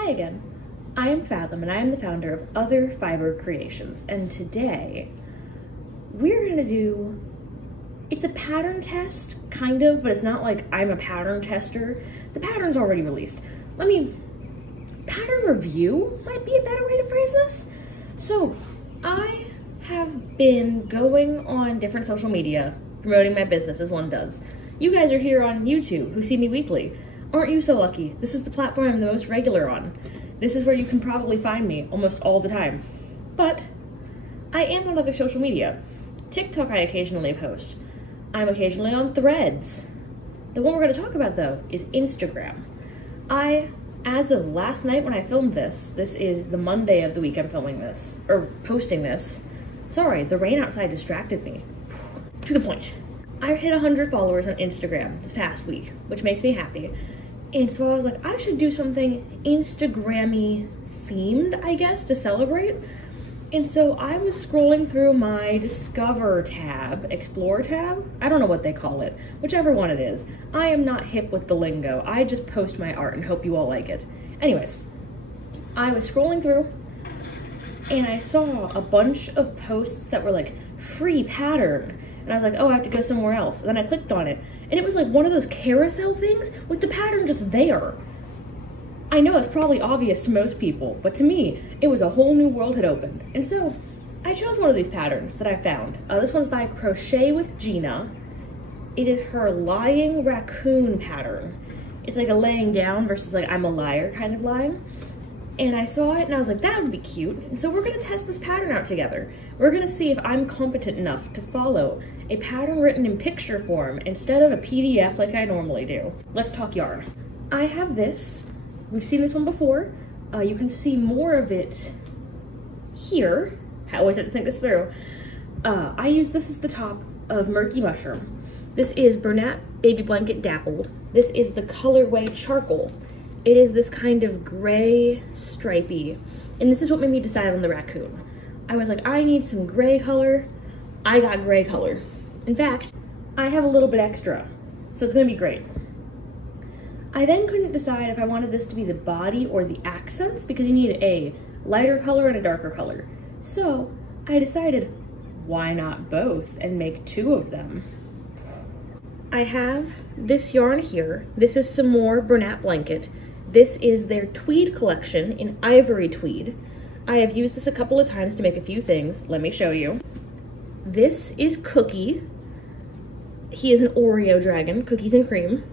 Hi again. I am Fathom and I am the founder of Other Fiber Creations, and today we're gonna do, it's a pattern test, kind of, but it's not like I'm a pattern tester. The pattern's already released. Pattern review might be a better way to phrase this. So I have been going on different social media, promoting my business as one does. You guys are here on YouTube who see me weekly. Aren't you so lucky? This is the platform I'm the most regular on. This is where you can probably find me almost all the time. But I am on other social media. TikTok I occasionally post. I'm occasionally on Threads. The one we're going to talk about though is Instagram. As of last night when I filmed this is the Monday of the week I'm filming this, or posting this. Sorry, the rain outside distracted me. To the point. I hit 100 followers on Instagram this past week, which makes me happy. And so I was like, I should do something Instagram-y themed, I guess, to celebrate. And so I was scrolling through my Discover tab, Explore tab, I don't know what they call it, whichever one it is. I am not hip with the lingo. I just post my art and hope you all like it. Anyways, I was scrolling through and I saw a bunch of posts that were like, free pattern. And I was like, oh, I have to go somewhere else. And then I clicked on it, and it was like one of those carousel things with the pattern just there. I know it's probably obvious to most people, but to me, it was a whole new world had opened. And so I chose one of these patterns that I found. This one's by Crochet with Gina. It is her lying raccoon pattern. It's like a laying down versus like I'm a liar kind of lying. And I saw it and I was like, that would be cute. And so we're gonna test this pattern out together. We're gonna see if I'm competent enough to follow a pattern written in picture form instead of a PDF like I normally do. Let's talk yarn. I have this. We've seen this one before. You can see more of it here. I always have to think this through. I use this as the top of Murky Mushroom. This is Bernat Baby Blanket Dappled. This is the colorway Charcoal. It is this kind of gray stripey, and this is what made me decide on the raccoon. I was like, I need some gray color. I got gray color. In fact, I have a little bit extra, so it's gonna be great. I then couldn't decide if I wanted this to be the body or the accents because you need a lighter color and a darker color. So I decided, why not both and make two of them? I have this yarn here. This is some more Bernat Blanket. This is their tweed collection in ivory tweed. I have used this a couple of times to make a few things. Let me show you. This is Cookie. He is an Oreo dragon, cookies and cream.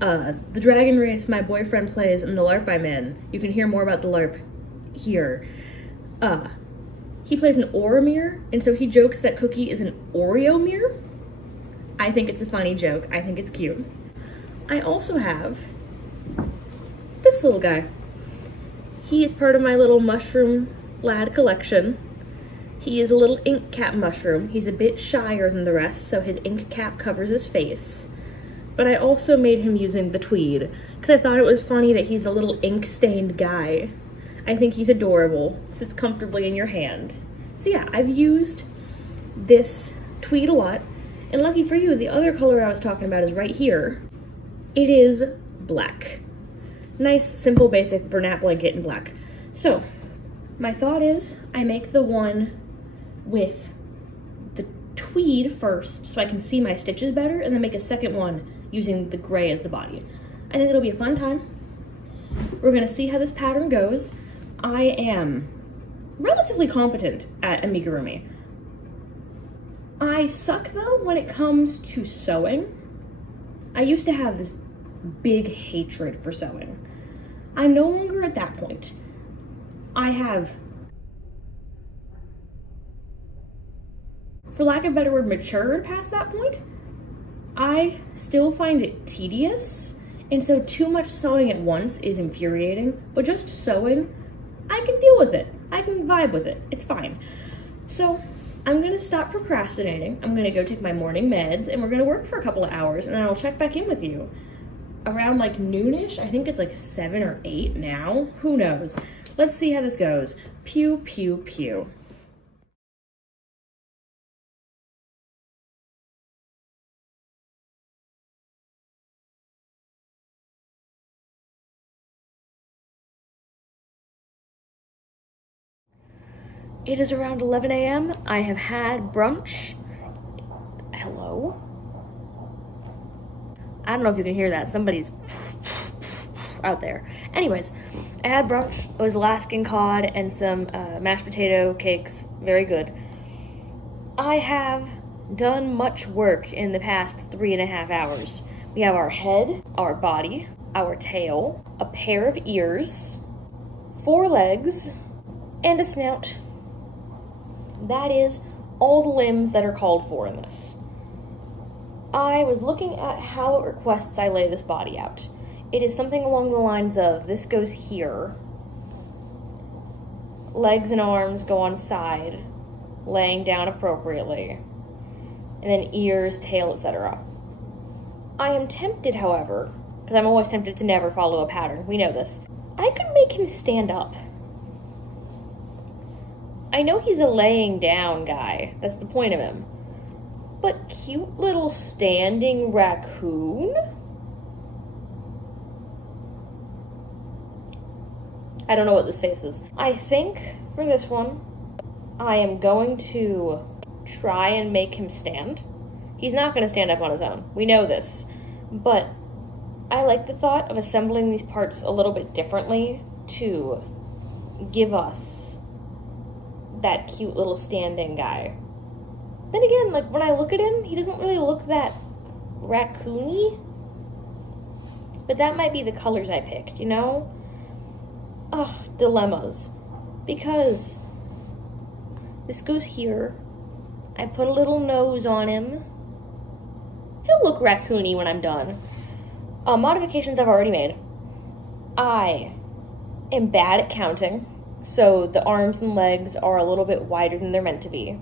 The dragon race my boyfriend plays in the LARP I'm in. You can hear more about the LARP here. He plays an Oromere, and so he jokes that Cookie is an Oreo-mere. I think it's a funny joke. I think it's cute. I also have this little guy. He is part of my little mushroom lad collection. He is a little ink cap mushroom. He's a bit shyer than the rest, so his ink cap covers his face. But I also made him using the tweed because I thought it was funny that he's a little ink-stained guy. I think he's adorable. Sits comfortably in your hand. So yeah, I've used this tweed a lot. And lucky for you, the other color I was talking about is right here. It is black. Nice, simple, basic Bernat Blanket in black. So, my thought is I make the one with the tweed first so I can see my stitches better, and then make a second one using the gray as the body. I think it'll be a fun time. We're gonna see how this pattern goes. I am relatively competent at amigurumi. I suck though when it comes to sewing. I used to have this big hatred for sewing. I'm no longer at that point. I have, for lack of a better word, matured past that point. I still find it tedious, and so too much sewing at once is infuriating, but just sewing, I can deal with it. I can vibe with it. It's fine. So I'm gonna stop procrastinating. I'm gonna go take my morning meds and we're gonna work for a couple of hours and then I'll check back in with you. Around like noonish, I think it's like 7 or 8 now. Who knows? Let's see how this goes. Pew, pew, pew. It is around 11 a.m. I have had brunch. Hello? I don't know if you can hear that. Somebody's out there. Anyways, I had brunch. It was Alaskan cod and some mashed potato cakes. Very good. I have done much work in the past 3.5 hours. We have our head, our body, our tail, a pair of ears, 4 legs, and a snout. That is all the limbs that are called for in this. I was looking at how it requests I lay this body out. It is something along the lines of, this goes here, legs and arms go on side, laying down appropriately, and then ears, tail, etc. I am tempted, however, because I'm always tempted to never follow a pattern, we know this, I could make him stand up. I know he's a laying down guy, that's the point of him, but cute little standing raccoon? I don't know what this face is. I think for this one, I am going to try and make him stand. He's not going to stand up on his own. We know this. But I like the thought of assembling these parts a little bit differently to give us that cute little standing guy. Then again, like when I look at him, he doesn't really look that raccoony. But that might be the colors I picked, you know? Ugh, dilemmas. Because this goes here. I put a little nose on him. He'll look raccoony when I'm done. Modifications I've already made. I am bad at counting, so the arms and legs are a little bit wider than they're meant to be.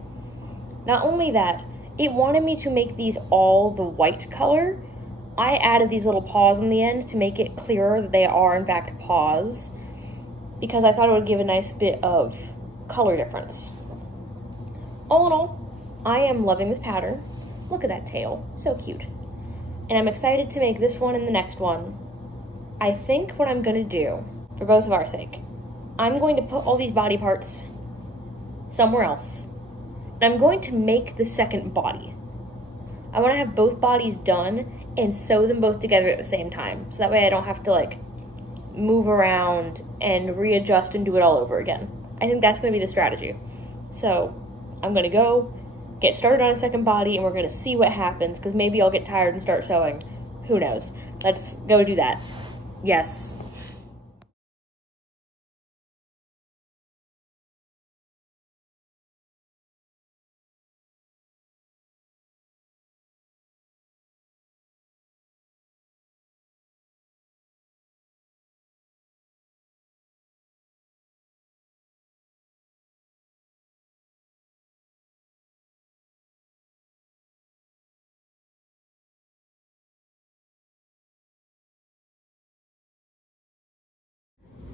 Not only that, it wanted me to make these all the white color. I added these little paws in the end to make it clearer that they are in fact paws, because I thought it would give a nice bit of color difference. All in all, I am loving this pattern. Look at that tail, so cute. And I'm excited to make this one and the next one. I think what I'm gonna do, for both of our sake, I'm going to put all these body parts somewhere else. And I'm going to make the second body. I wanna have both bodies done and sew them both together at the same time. So that way I don't have to like move around and readjust and do it all over again. I think that's gonna be the strategy. So I'm gonna go get started on a second body and we're gonna see what happens, because maybe I'll get tired and start sewing. Who knows? Let's go do that. Yes.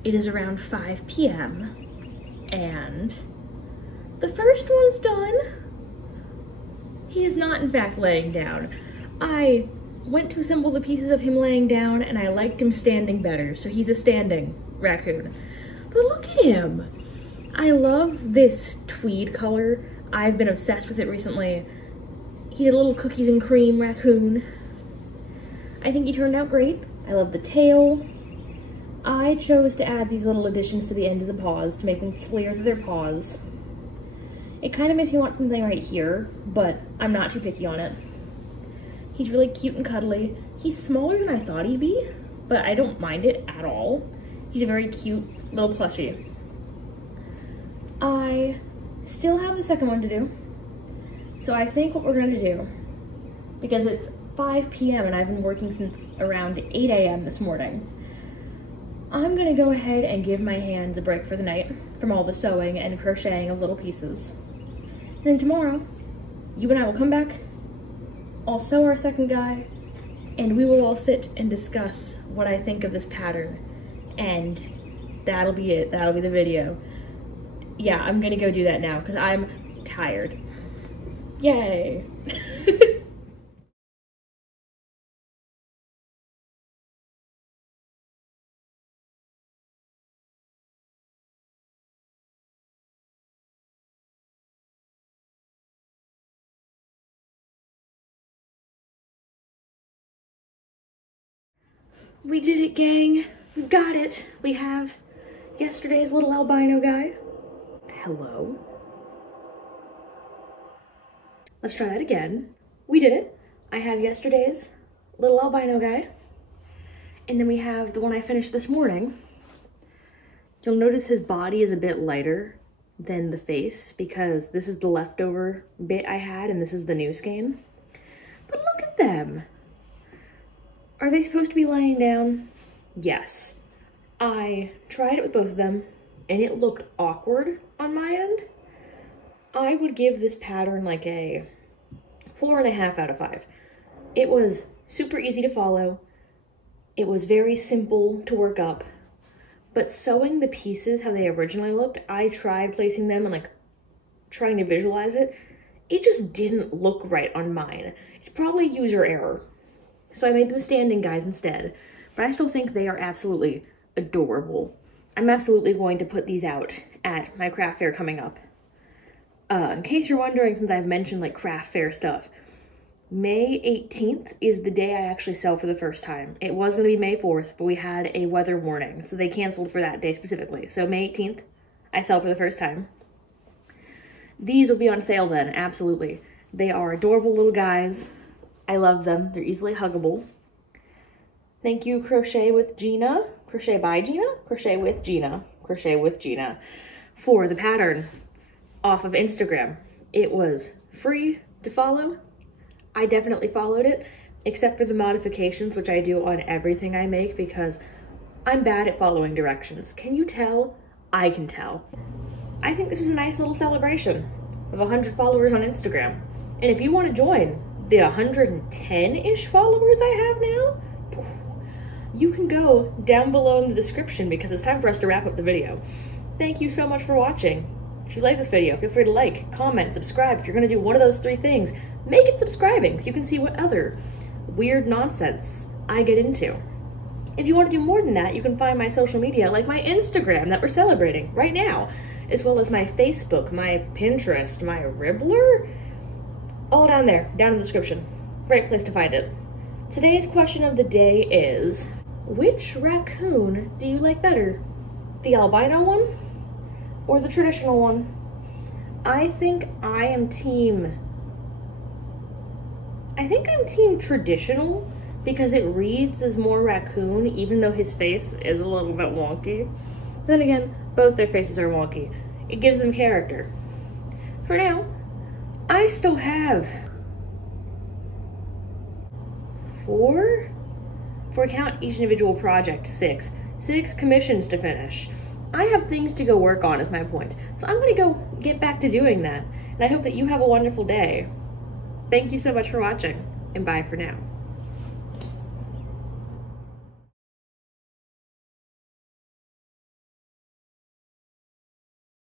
It is around 5 p.m. and the first one's done. He is not in fact laying down. I went to assemble the pieces of him laying down and I liked him standing better, so he's a standing raccoon. But look at him. I love this tweed color. I've been obsessed with it recently. He's a little cookies and cream raccoon. I think he turned out great. I love the tail. I chose to add these little additions to the end of the paws to make them clear that they're paws. It kind of makes me want something right here, but I'm not too picky on it. He's really cute and cuddly. He's smaller than I thought he'd be, but I don't mind it at all. He's a very cute little plushie. I still have the second one to do, so I think what we're gonna do, because it's 5 p.m. and I've been working since around 8 a.m. this morning, I'm gonna go ahead and give my hands a break for the night from all the sewing and crocheting of little pieces. And then tomorrow, you and I will come back, I'll sew our second guy, and we will all sit and discuss what I think of this pattern. And that'll be it, that'll be the video. Yeah, I'm gonna go do that now because I'm tired. Yay. We did it, gang. We've got it. We have yesterday's little albino guy. Hello. Let's try that again. We did it. I have yesterday's little albino guy. And then we have the one I finished this morning. You'll notice his body is a bit lighter than the face because this is the leftover bit I had and this is the new skein. But look at them. Are they supposed to be laying down? Yes. I tried it with both of them and it looked awkward on my end. I would give this pattern like a 4.5 out of 5. It was super easy to follow. It was very simple to work up, but sewing the pieces how they originally looked, I tried placing them and like trying to visualize it. It just didn't look right on mine. It's probably user error. So I made them standing guys instead, but I still think they are absolutely adorable. I'm absolutely going to put these out at my craft fair coming up. In case you're wondering, since I've mentioned like craft fair stuff, May 18th is the day I actually sell for the first time. It was going to be May 4th, but we had a weather warning, so they canceled for that day specifically. So May 18th, I sell for the first time. These will be on sale then, absolutely. They are adorable little guys. I love them. They're easily huggable. Thank you, Crochet with Gina. Crochet by Gina? Crochet with Gina. Crochet with Gina. For the pattern off of Instagram. It was free to follow. I definitely followed it, except for the modifications, which I do on everything I make because I'm bad at following directions. Can you tell? I can tell. I think this is a nice little celebration of 100 followers on Instagram. And if you want to join the 110-ish followers I have now, you can go down below in the description because it's time for us to wrap up the video. Thank you so much for watching. If you like this video, feel free to like, comment, subscribe. If you're going to do one of those 3 things, make it subscribing so you can see what other weird nonsense I get into. If you want to do more than that, you can find my social media, like my Instagram that we're celebrating right now, as well as my Facebook, my Pinterest, my Ribbler, all down there, down in the description. Great place to find it. Today's question of the day is, which raccoon do you like better? The albino one or the traditional one? I think I'm team traditional because it reads as more raccoon even though his face is a little bit wonky. Then again, both their faces are wonky. It gives them character. For now, I still have 4, if we count each individual project, 6 commissions to finish. I have things to go work on is my point. So I'm gonna go get back to doing that. And I hope that you have a wonderful day. Thank you so much for watching, and bye for now.